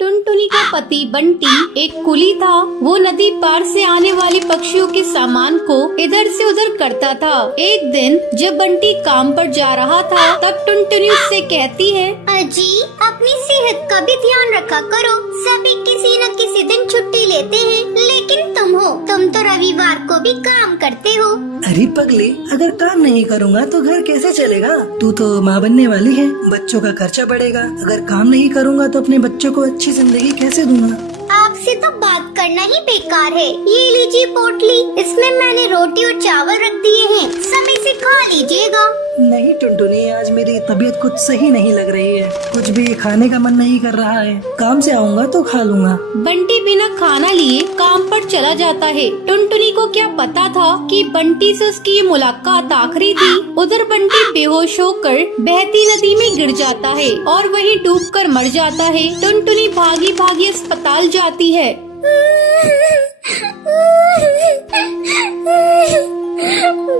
टुनटुनी का पति बंटी एक कुली था। वो नदी पार से आने वाले पक्षियों के सामान को इधर से उधर करता था। एक दिन जब बंटी काम पर जा रहा था, तब टुनटुनी उससे कहती है, अजी अपनी सेहत का भी ध्यान रखा करो। सभी किसी न किसी दिन छुट्टी लेते हैं, लेकिन तुम तो रविवार को भी काम करते हो। अरे पगले, अगर काम नहीं करूँगा तो घर कैसे चलेगा? तू तो माँ बनने वाली है, बच्चों का खर्चा बढ़ेगा। अगर काम नहीं करूँगा तो अपने बच्चों को अच्छी जिंदगी कैसे दूंगा? आपसे तो बात करना ही बेकार है। ये लीजिए पोटली, इसमें मैंने रोटी और चावल रख दिए हैं, समय से खा लीजिएगा। नहीं टुनटुनी, आज मेरी तबीयत कुछ सही नहीं लग रही है। कुछ भी खाने का मन नहीं कर रहा है। काम से आऊँगा तो खा लूँगा। बंटी बिना खाना लिए काम पर चला जाता है। टुनटुनी को क्या पता था कि बंटी से उसकी ये मुलाकात आखिरी थी। उधर बंटी बेहोश होकर बहती नदी में गिर जाता है और वहीं डूबकर मर जाता है। टुनटुनी भागी भागी अस्पताल जाती है।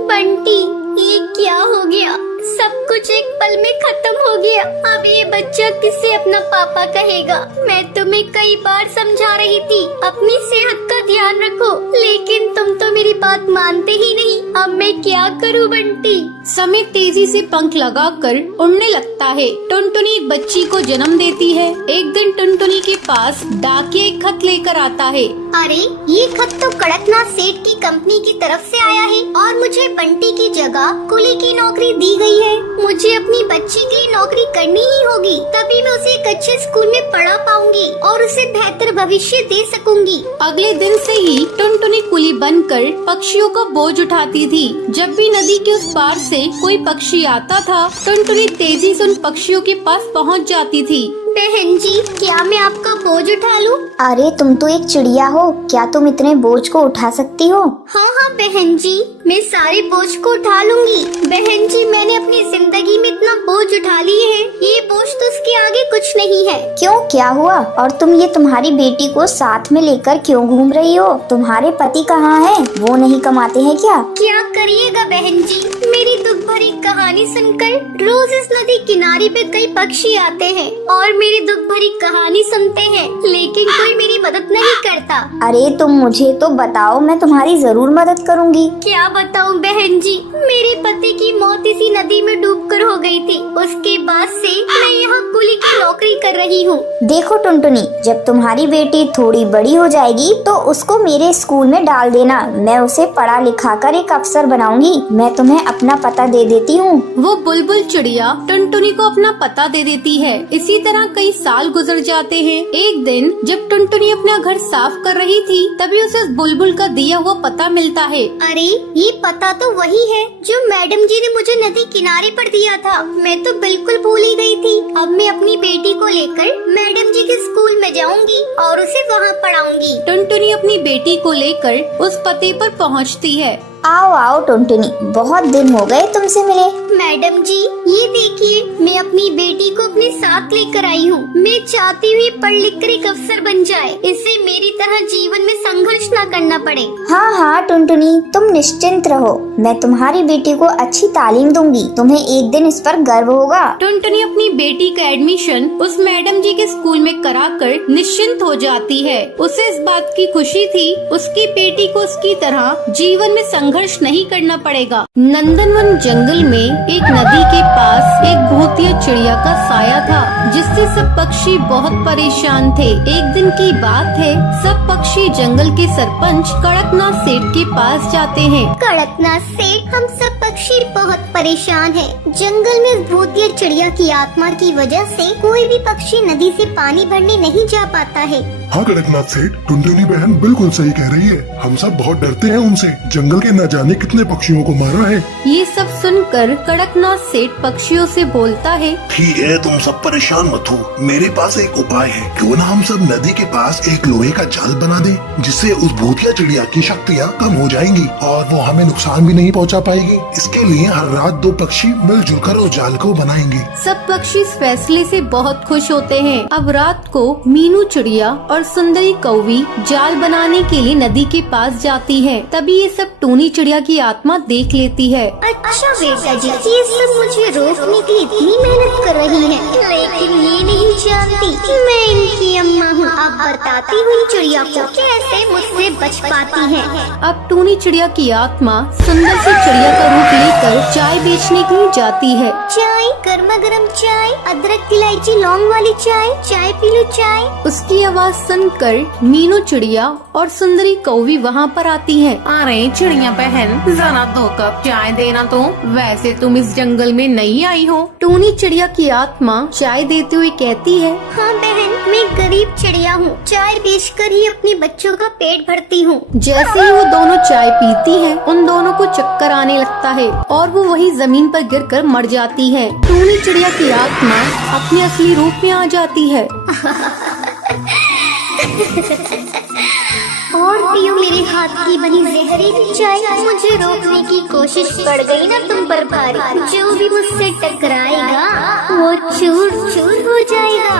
बंटी, ये क्या हो गया? सब कुछ एक पल में खत्म हो गया। अब ये बच्चा किससे अपना पापा कहेगा? मैं तुम्हें कई बार समझा रही थी अपनी सेहत का ध्यान रखो, लेकिन तुम तो मेरी बात मानते ही नहीं। अब मैं क्या करूं बंटी? समय तेजी से पंख लगाकर उड़ने लगता है। टुनटुनी एक बच्ची को जन्म देती है। एक दिन टुनटुनी के पास डाकिया एक खत लेकर आता है। अरे, ये खत तो कड़कनाथ सेठ की कंपनी की तरफ से आया है और मुझे बंटी की जगह कुली की नौकरी दी गई है। मुझे अपनी बच्ची के लिए नौकरी करनी ही होगी, तभी मैं उसे एक अच्छे स्कूल में पढ़ा पाऊंगी और उसे बेहतर भविष्य दे सकूंगी। अगले दिन से ही टुनटुनी कुली बनकर पक्षियों का बोझ उठाती थी। जब भी नदी के उस पार से कोई पक्षी आता था, टुनटुनी तेजी से उन पक्षियों के पास पहुंच जाती थी। बहन जी, क्या मैं आपका बोझ उठा लूं? अरे तुम तो एक चिड़िया हो, क्या तुम इतने बोझ को उठा सकती हो? हाँ हाँ बहन जी, मैं सारे बोझ को उठा लूंगी। बहन जी, मैंने अपनी जिंदगी में इतना बोझ उठा लिए है, ये बोझ तो उसके आगे कुछ नहीं है। क्यों, क्या हुआ? और तुम ये तुम्हारी बेटी को साथ में लेकर क्यों घूम रही हो? तुम्हारे पति कहाँ हैं? वो नहीं कमाते हैं क्या? क्या करिएगा बहन जी, मेरी दुख भरी कहानी सुनकर रोज इस नदी किनारे पे कई पक्षी आते हैं और मेरी दुख भरी कहानी सुनते हैं, लेकिन कोई मेरी मदद नहीं करता। अरे तुम मुझे तो बताओ, मैं तुम्हारी जरूर मदद करूंगी। क्या बताऊं बहन जी, मेरे पति की मौत इसी नदी में डूबकर हो गई थी। उसके बाद से मैं यहाँ कुली की नौकरी कर रही हूँ। देखो टुनटुनी, जब तुम्हारी बेटी थोड़ी बड़ी हो जाएगी तो उसको मेरे स्कूल में डाल देना। मैं उसे पढ़ा लिखा कर एक अफसर बनाऊंगी। मैं तुम्हें अपना पता दे देती हूँ। वो बुलबुल चिड़िया टुनटुनी को अपना पता दे देती है। इसी तरह कई साल गुजर जाते हैं। एक दिन जब टुनटुनी अपना घर साफ कर रही थी, तभी उसे उस बुलबुल का दिया हुआ पता मिलता है। अरे, ये पता तो वही है जो मैडम जी ने मुझे नदी किनारे पर दिया था। मैं तो बिल्कुल भूल ही गई थी। अब मैं अपनी बेटी को लेकर मैडम जी के स्कूल में जाऊंगी और उसे वहाँ पढ़ाऊंगी। टुनटुनी अपनी बेटी को लेकर उस पते पर पहुँचती है। आओ आओ टुनटुनी, बहुत दिन हो गए तुमसे मिले। मैडम जी, ये देखिए, मैं अपनी बेटी को अपने साथ लेकर आई हूँ। मैं चाहती हूँ पढ़ लिख कर एक अफसर बन जाए, इससे मेरी तरह जीवन में संघर्ष न करना पड़े। हाँ हाँ टुनटुनी, तुम निश्चिंत रहो, मैं तुम्हारी बेटी को अच्छी तालीम दूंगी। तुम्हें एक दिन इस पर गर्व होगा। टुनटुनी अपनी बेटी का एडमिशन उस मैडम जी के स्कूल में कराकर निश्चिंत हो जाती है। उसे इस बात की खुशी थी, उसकी बेटी को उसकी तरह जीवन में संघर्ष नहीं करना पड़ेगा। नंदनवन जंगल में एक नदी के पास एक भूतिया चिड़िया का साया था, जिससे सब पक्षी बहुत परेशान थे। एक दिन की बात है, सब पक्षी जंगल के सरपंच कड़कनाथ सेठ के पास जाते हैं। कड़कनाथ सेठ, हम सब पक्षी बहुत परेशान हैं। जंगल में भूतिया चिड़िया की आत्मा की वजह से कोई भी पक्षी नदी से पानी भरने नहीं जा पाता है। हाँ कड़कनाथ सेठ, टुनटुनी बहन बिल्कुल सही कह रही है। हम सब बहुत डरते हैं उनसे। जंगल के न जाने कितने पक्षियों को मारा है। ये सब सुनकर कड़कनाथ सेठ पक्षियों से बोलता है, ठीक है, तुम सब परेशान मत हो। मेरे पास एक उपाय है। क्यों ना हम सब नदी के पास एक लोहे का जाल बना दें, जिससे उस भूतिया चिड़िया की शक्तियाँ कम हो जाएंगी और वो हमें नुकसान भी नहीं पहुँचा पाएगी। इसके लिए हर रात 2 पक्षी मिलजुल कर उस जाल को बनाएंगे। सब पक्षी इस फैसले से बहुत खुश होते हैं। अब रात को मीनू चिड़िया और सुंदरी कौवी जाल बनाने के लिए नदी के पास जाती है। तभी ये सब टूनी चिड़िया की आत्मा देख लेती है। अच्छा बेटा जी, ये सब मुझे रोकने के लिए इतनी मेहनत कर रही है, लेकिन ये नहीं जानती, मैं इनकी अम्मा हूँ। अब बताती हूँ चिड़िया को कैसे मुझसे बच पाती है। अब टूनी चिड़िया की आत्मा सुंदर सी चिड़िया का रूप लेकर चाय बेचने के लिए जाती है। चाय, गर्मा गर्म चाय, अदरक इलायची लौंग वाली चाय, चाय पी लो चाय। उसकी आवाज सुनकर मीनू चिड़िया और सुंदरी कौवी वहाँ पर आती हैं। अरे चिड़िया बहन, जरा 2 कप चाय देना तो। वैसे तुम इस जंगल में नई आई हो। टूनी चिड़िया की आत्मा चाय देते हुए कहती है, हाँ बहन, मैं गरीब चिड़िया हूँ, चाय बेचकर ही अपने बच्चों का पेट भरती हूँ। जैसे ही वो दोनों चाय पीती हैं, उन दोनों को चक्कर आने लगता है और वो वही जमीन पर गिरकर मर जाती है। टूनी चिड़िया की आत्मा अपने असली रूप में आ जाती है। और पियो मेरे हाथ की बनी जहरीली चाय। मुझे रोकने की कोशिश पड़ गई ना तुम पर भारी। जो भी मुझसे टकराएगा वो चूर चूर हो जाएगा।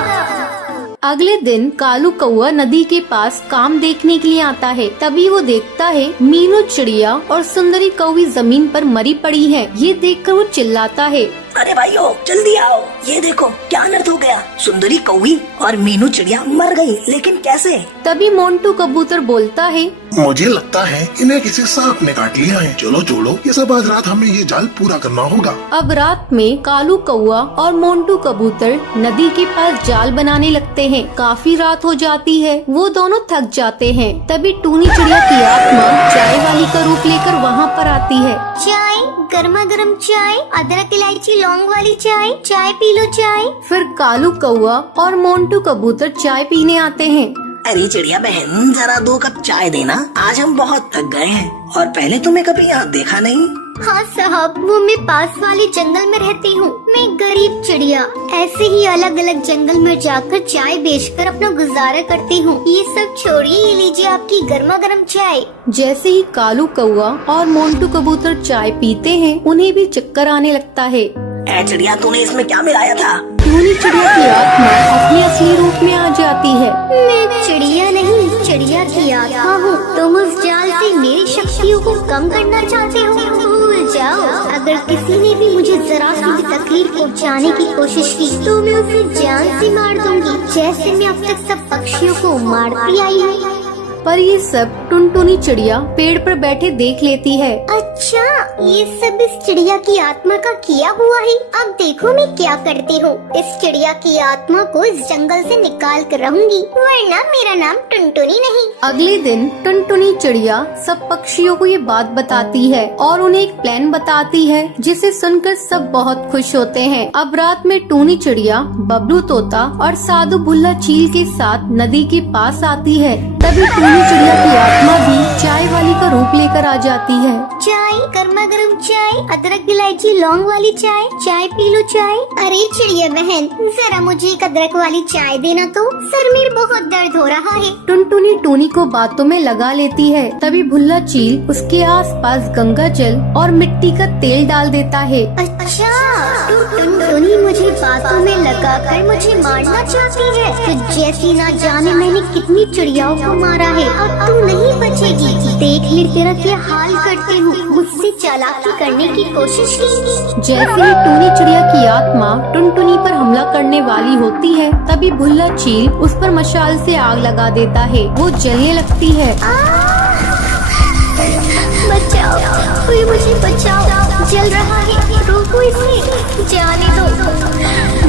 अगले दिन कालू कौआ नदी के पास काम देखने के लिए आता है। तभी वो देखता है मीनू चिड़िया और सुंदरी कौवी जमीन पर मरी पड़ी है। ये देखकर वो चिल्लाता है, अरे भाइयों जल्दी आओ, ये देखो क्या अनर्थ हो गया। सुंदरी कौवी और मीनू चिड़िया मर गई, लेकिन कैसे? तभी मोंटू कबूतर बोलता है, मुझे लगता है इन्हें किसी सांप ने काट लिया है। चलो छोड़ो ये सब, आज रात हमें ये जाल पूरा करना होगा। अब रात में कालू कौआ और मोंटू कबूतर नदी के पास जाल बनाने लगते हैं। काफी रात हो जाती है, वो दोनों थक जाते हैं। तभी टूनी चिड़िया की आत्मा चाय वाली का रूप लेकर वहाँ पर आती है। चाय, गर्मा गर्म चाय, अदरक इलायची लौंग वाली चाय, चाय पी लो चाय। फिर कालू कौआ और मोंटू कबूतर चाय पीने आते हैं। अरे चिड़िया बहन, जरा 2 कप चाय देना, आज हम बहुत थक गए हैं और पहले तुम्हें कभी यहाँ देखा नहीं। हाँ साहब, वो मैं पास वाले जंगल में रहती हूँ। मैं गरीब चिड़िया ऐसे ही अलग अलग जंगल में जाकर चाय बेचकर अपना गुजारा करती हूँ। ये सब छोड़िए, ये लीजिए आपकी गर्मा गर्म चाय। जैसे ही कालू कौआ और मोंटू कबूतर चाय पीते हैं, उन्हें भी चक्कर आने लगता है। ए चिड़िया, तूने इसमें क्या मिलाया था? टूनी चिड़िया की आत्मा अपने असली रूप में आ जाती है। मैं चिड़िया नहीं, चिड़िया की आत्मा हूँ। तुम उस जाल से मेरी शक्तियों को कम करना चाहते हो? भूल जाओ। अगर किसी ने भी मुझे जरा सी भी तकलीफ पहुँचाने की कोशिश की तो मैं उसे जान से मार दूंगी, जैसे मैं अब तक सब पक्षियों को मारती आई हूँ। पर ये सब टुनटुनी चिड़िया पेड़ पर बैठे देख लेती है। अच्छा, ये सब इस चिड़िया की आत्मा का किया हुआ है। अब देखो मैं क्या करती हूँ। इस चिड़िया की आत्मा को इस जंगल से निकाल कर रहूंगी, वरना मेरा नाम टुनटुनी नहीं। अगले दिन टुनटुनी चिड़िया सब पक्षियों को ये बात बताती है और उन्हें एक प्लान बताती है, जिसे सुनकर सब बहुत खुश होते हैं। अब रात में टूनी चिड़िया बबलू तोता और साधु भुल्ला चील के साथ नदी के पास आती है। तभी टूनी चिड़िया की आत्मा भी चाय वाली का रूप लेकर आ जाती है। चाय, गर्मा गर्म चाय, अदरक इलायची लौंग वाली चाय, चाय पी लो चाय। अरे चिड़िया बहन, जरा मुझे एक अदरक वाली चाय देना तो, सर में बहुत दर्द हो रहा है। टुनटुनी टूनी को बातों में लगा लेती है। तभी भुल्ला चील उसके आसपास गंगा जल और मिट्टी का तेल डाल देता है। अच्छा, टुनटुनी मुझे बातों में लगाकर मुझे मारना चाहती है। तो जैसी ना जाने मैंने कितनी चिड़ियाओं को मारा है, अब तू नहीं बचेगी। देख ले तेरा क्या हाल करती हूँ। मुझसे चालाकी करने की कोशिश की। जैसे ही टूनी चिड़िया की आत्मा टुनटुनी पर हमला करने वाली होती है, तभी भुल्ला चील उस पर मशाल से आग लगा देता है। वो जलने लगती है। बचाओ, कोई मुझे बचाओ, जल रहा है, रोको इसे, जाने दो।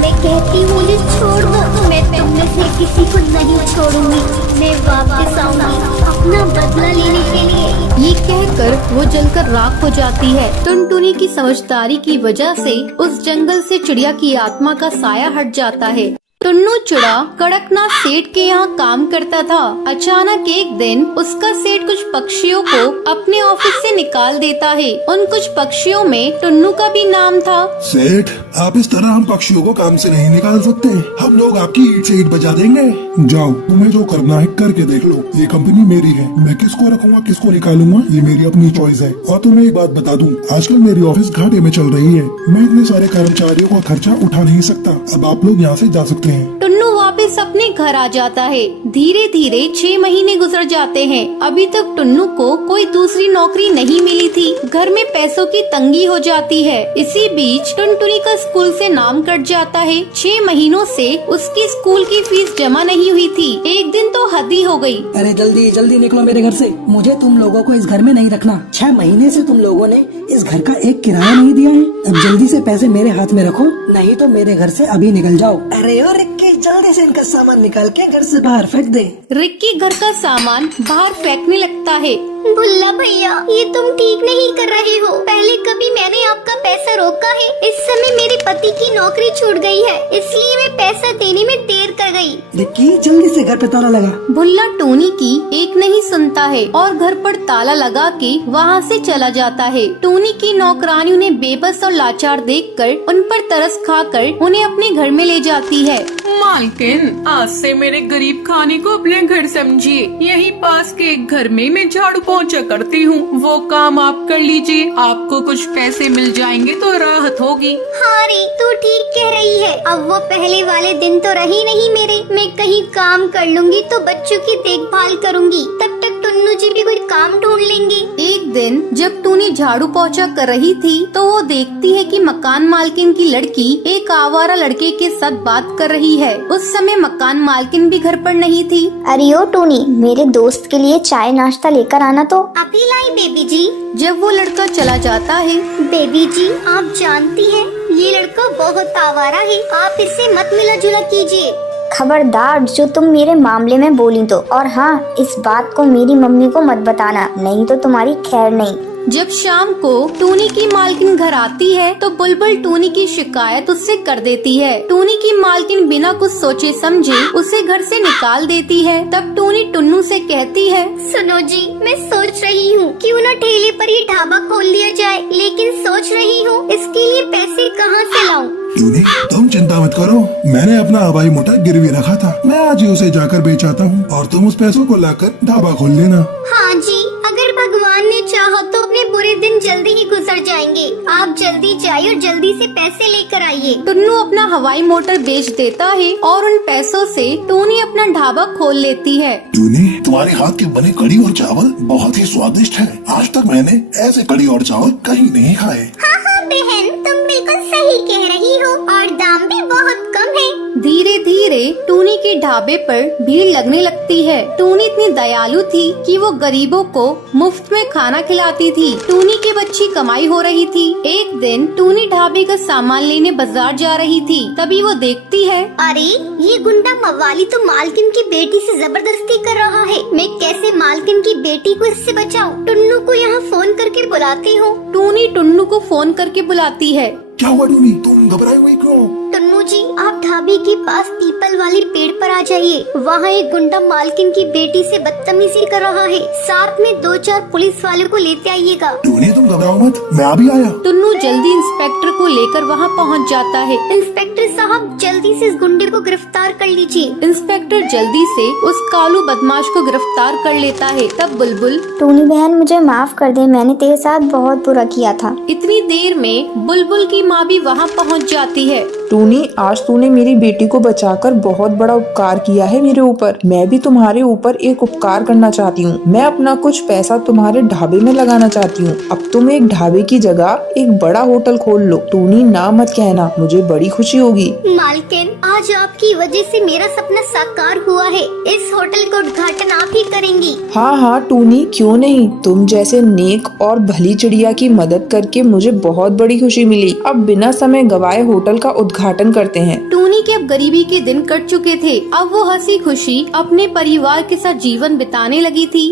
मैं कहती हूँ मुझे छोड़ दो, मैं तुम में से किसी को नहीं छोड़ूंगी। मैं वापस आऊंगी अपना बदला लेने के लिए। ये कहकर वो जलकर राख हो जाती है। टुनटुनी की समझदारी की वजह से उस जंगल से चिड़िया की आत्मा का साया हट जाता है। टुन्नू चिड़ा कड़कनाथ सेठ के यहाँ काम करता था। अचानक एक दिन उसका सेठ कुछ पक्षियों को अपने ऑफिस से निकाल देता है। उन कुछ पक्षियों में टुन्नू का भी नाम था। सेठ, आप इस तरह हम पक्षियों को काम से नहीं निकाल सकते। हम लोग आपकी ईंट से ईंट बजा देंगे। जाओ, तुम्हें जो करना है करके देख लो। ये कंपनी मेरी है, मैं किसको रखूंगा किसको निकालूंगा ये मेरी अपनी चॉइस है। और तुम्हें एक बात बता दूं, आजकल मेरी ऑफिस घाटे में चल रही है। मैं इतने सारे कर्मचारियों का खर्चा उठा नहीं सकता। अब आप लोग यहाँ से जा सकते हैं। टुन्नू वापस अपने घर आ जाता है। धीरे धीरे 6 महीने गुजर जाते हैं। अभी तक टुन्नू को कोई दूसरी नौकरी नहीं मिली थी। घर में पैसों की तंगी हो जाती है। इसी बीच टुनटुनी का स्कूल से नाम कट जाता है। 6 महीनों से उसकी स्कूल की फीस जमा नहीं हुई थी। एक दिन तो हद ही हो गई। अरे जल्दी जल्दी निकलो मेरे घर से, मुझे तुम लोगों को इस घर में नहीं रखना। 6 महीने से तुम लोगों ने इस घर का एक किराया नहीं दिया है। अब जल्दी से पैसे मेरे हाथ में रखो, नहीं तो मेरे घर से अभी निकल जाओ। अरे ओ रिक्की, जल्दी से इनका सामान निकाल के घर से बाहर फेंक दे। रिक्की घर का सामान बाहर फेंकने लगता है। भुल्ला भैया, ये तुम ठीक नहीं कर रहे हो। पहले कभी मैंने आपका पैसा रोका है? इस समय मेरे पति की नौकरी छूट गई है, इसलिए मैं पैसा देने में देर कर गई। रिक्की जल्दी से घर पे ताला लगा। भुल्ला टोनी की एक नहीं सुनता है और घर पर ताला लगा के वहाँ से चला जाता है। टोनी की नौकरानी उन्हें बेबस और लाचार देखकर उन पर तरस खाकर उन्हें अपने घर में ले जाती है। मालकिन, आज से मेरे गरीब खाने को अपने घर समझिए। यहीं पास के एक घर में मैं झाड़ू पोंछा करती हूँ, वो काम आप कर लीजिए। आपको कुछ पैसे मिल जाएंगे तो राहत होगी। हाँ रे, तू ठीक कह रही है। अब वो पहले वाले दिन तो रही नहीं मेरे। मैं कहीं काम कर लूंगी तो बच्चों की देखभाल करूंगी, तब तक टुन्नू जी भी कोई काम ढूंढ लेंगे। एक दिन जब टूनी झाड़ू पोंछा कर रही थी तो वो देखती है कि मकान मालकिन की लड़की एक आवारा लड़के के साथ बात कर रही है। उस समय मकान मालकिन भी घर पर नहीं थी। अरे ओ टोनी, मेरे दोस्त के लिए चाय नाश्ता लेकर आना तो। अभी लाई बेबी जी। जब वो लड़का चला जाता है, बेबी जी, आप जानती हैं ये लड़का बहुत आवारा है, आप इससे मत मिला जुला कीजिए। खबरदार जो तुम मेरे मामले में बोली तो, और हाँ, इस बात को मेरी मम्मी को मत बताना, नहीं तो तुम्हारी खैर नहीं। जब शाम को टूनी की मालकिन घर आती है तो बुलबुल टूनी की शिकायत उससे कर देती है। टूनी की मालकिन बिना कुछ सोचे समझे उसे घर से निकाल देती है। तब टूनी टुन्नू से कहती है, सुनो जी, मैं सोच रही हूँ क्यों न ठेले पर ही ढाबा खोल लिया जाए, लेकिन सोच रही हूँ इसके लिए पैसे कहाँ से लाऊं। टूनी, तुम चिंता मत करो, मैंने अपना हवाई मोटर गिरवी रखा था, मैं आज ही उसे जाकर बेच आता हूँ और तुम उस पैसों को लाकर ढाबा खोल लेना। हाँ जी, अगर भगवान ने चाहा तो अपने बुरे दिन जल्दी ही गुजर जाएंगे। आप जल्दी जाइए और जल्दी से पैसे लेकर आइए। टुन्नू अपना हवाई मोटर बेच देता है और उन पैसों से टूनी अपना ढाबा खोल लेती है। टूनी, तुम्हारे हाथ के बने कड़ी और चावल बहुत ही स्वादिष्ट है। आज तक मैंने ऐसे कड़ी और चावल कहीं नहीं खाए। हाँ हाँ बहन, तुम बिल्कुल सही कह रही हो और दाम भी बहुत कम है। धीरे धीरे टूनी के ढाबे पर भीड़ लगने लगती है। टूनी इतनी दयालु थी कि वो गरीबों को मुफ्त में खाना खिलाती थी। टूनी की अच्छी कमाई हो रही थी। एक दिन टूनी ढाबे का सामान लेने बाजार जा रही थी, तभी वो देखती है, अरे ये गुंडा मवाली तो मालकिन की बेटी से जबरदस्ती कर रहा है। मैं कैसे मालकिन की बेटी को इससे बचाऊं? टुन्नू को यहाँ फोन करके बुलाती हूँ। टूनी टुन्नू को फोन करके बुलाती है। क्या हुआ टूनी, तुम घबराई हुई क्यों? टुन्नू जी, आप ढाबे के पास पीपल वाले पेड़ पर आ जाइए। वहाँ एक गुंडा मालकिन की बेटी से बदतमीजी कर रहा है। साथ में 2-4 पुलिस वालों को लेते आइएगा। टूनी, तुम घबराओ मत, मैं अभी आया। टुन्नू जल्दी इंस्पेक्टर को लेकर वहाँ पहुँच जाता है। इंस्पेक्टर साहब, जल्दी से इस गुंडे को गिरफ्तार कर लीजिए। इंस्पेक्टर जल्दी से उस कालू बदमाश को गिरफ्तार कर लेता है। तब बुलबुल, टूनी बहन, मुझे माफ कर दे, मैंने तेरे साथ बहुत बुरा किया था। इतनी देर में बुलबुल की माँ भी वहाँ पहुँच जाती है। टूनी, आज तूने मेरी बेटी को बचाकर बहुत बड़ा उपकार किया है मेरे ऊपर। मैं भी तुम्हारे ऊपर एक उपकार करना चाहती हूँ। मैं अपना कुछ पैसा तुम्हारे ढाबे में लगाना चाहती हूँ। अब तुम एक ढाबे की जगह एक बड़ा होटल खोल लो। टूनी, ना मत कहना, मुझे बड़ी खुशी होगी। मालकिन, आज आपकी वजह से मेरा सपना साकार हुआ है। इस होटल का उद्घाटन आप ही करेंगी। हाँ हाँ टूनी, क्यों नहीं। तुम जैसे नेक और भली चिड़िया की मदद करके मुझे बहुत बड़ी खुशी मिली। अब बिना समय गवाए होटल का उद्घाटन करते हैं। टूनी के अब गरीबी के दिन कट चुके थे। अब वो हंसी खुशी अपने परिवार के साथ जीवन बिताने लगी थी।